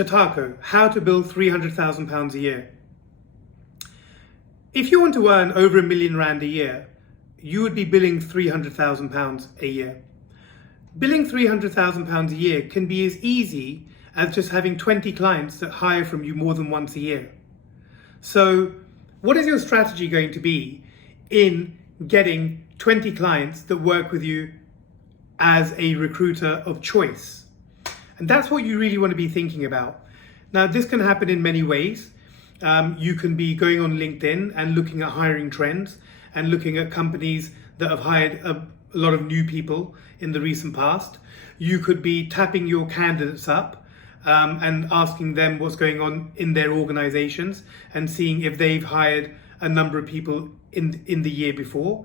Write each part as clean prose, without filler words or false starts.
Totaco, how to build £300,000 a year. If you want to earn over £1,000,000 a year, you would be billing £300,000 a year. Billing £300,000 a year can be as easy as just having 20 clients that hire from you more than once a year. So what is your strategy going to be in getting 20 clients that work with you as a recruiter of choice? And that's what you really want to be thinking about. Now, this can happen in many ways. You can be going on LinkedIn and looking at hiring trends and looking at companies that have hired a lot of new people in the recent past. You could be tapping your candidates up and asking them what's going on in their organizations and seeing if they've hired a number of people in the year before.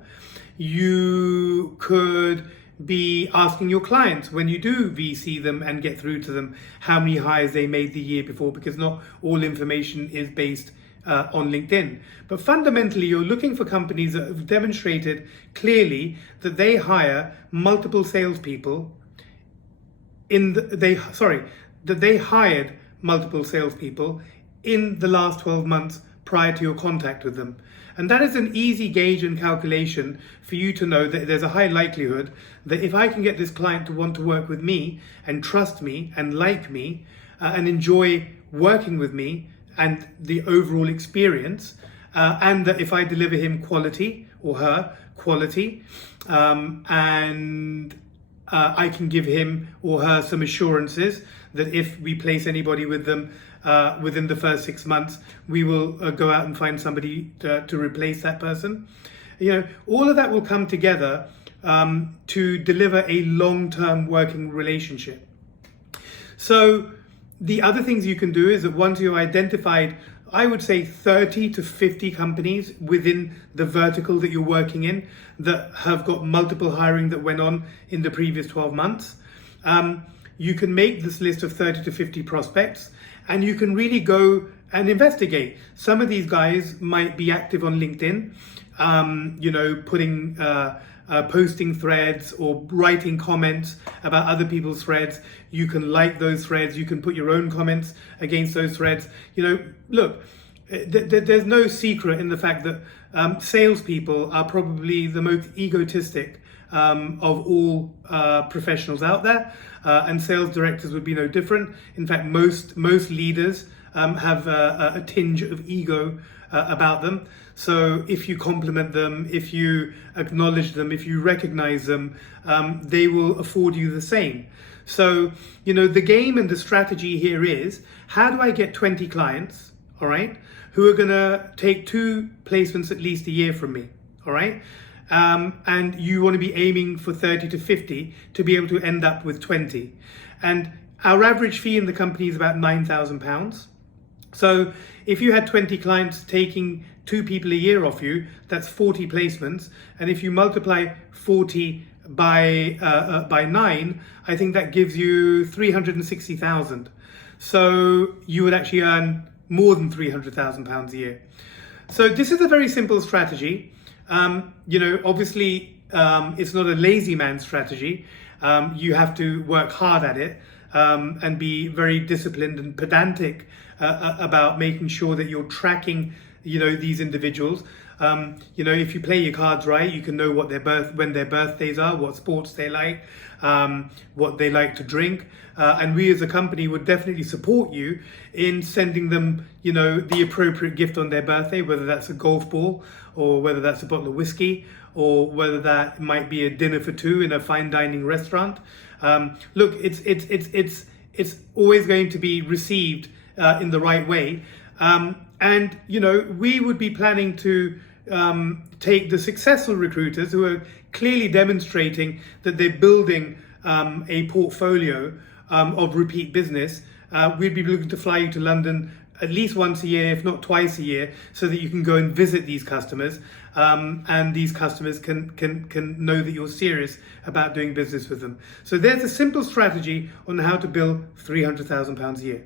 You could be asking your clients, when you do VC them and get through to them, how many hires they made the year before, because not all information is based on LinkedIn. But fundamentally, you're looking for companies that have demonstrated clearly that they hire multiple salespeople that they hired multiple salespeople in the last 12 months prior to your contact with them. And that is an easy gauge and calculation for you to know that there's a high likelihood that if I can get this client to want to work with me and trust me and like me and enjoy working with me and the overall experience, and that if I deliver him quality or her quality, and I can give him or her some assurances that if we place anybody with them within the first 6 months, we will go out and find somebody to replace that person. All of that will come together to deliver a long-term working relationship. So the other things you can do is that once you've identified, I would say 30 to 50 companies within the vertical that you're working in that have got multiple hiring that went on in the previous 12 months. You can make this list of 30 to 50 prospects and you can really go and investigate. Some of these guys might be active on LinkedIn, posting threads or writing comments about other people's threads. You can like those threads. You can put your own comments against those threads. Look, there's no secret in the fact that salespeople are probably the most egotistic of all professionals out there, and sales directors would be no different. In fact, most leaders have a tinge of ego about them. So if you compliment them, if you acknowledge them, if you recognize them, they will afford you the same. So, the game and the strategy here is, how do I get 20 clients, all right, who are gonna take 2 placements at least a year from me, all right? And you want to be aiming for 30 to 50 to be able to end up with 20. And our average fee in the company is about £9,000. So if you had 20 clients taking 2 people a year off you, that's 40 placements. And if you multiply 40 by 9, I think that gives you 360,000. So you would actually earn more than £300,000 a year. So this is a very simple strategy. Obviously, it's not a lazy man strategy. You have to work hard at it and be very disciplined and pedantic about making sure that you're tracking, these individuals. If you play your cards right, you can know when their birthdays are, what sports they like, what they like to drink. And we as a company would definitely support you in sending them, the appropriate gift on their birthday, whether that's a golf ball or whether that's a bottle of whiskey or whether that might be a dinner for 2 in a fine dining restaurant. Look, it's always going to be received in the right way. And we would be planning to take the successful recruiters who are clearly demonstrating that they're building a portfolio of repeat business. We'd be looking to fly you to London at least once a year, if not twice a year, so that you can go and visit these customers, and these customers can know that you're serious about doing business with them. So there's a simple strategy on how to bill £300,000 a year.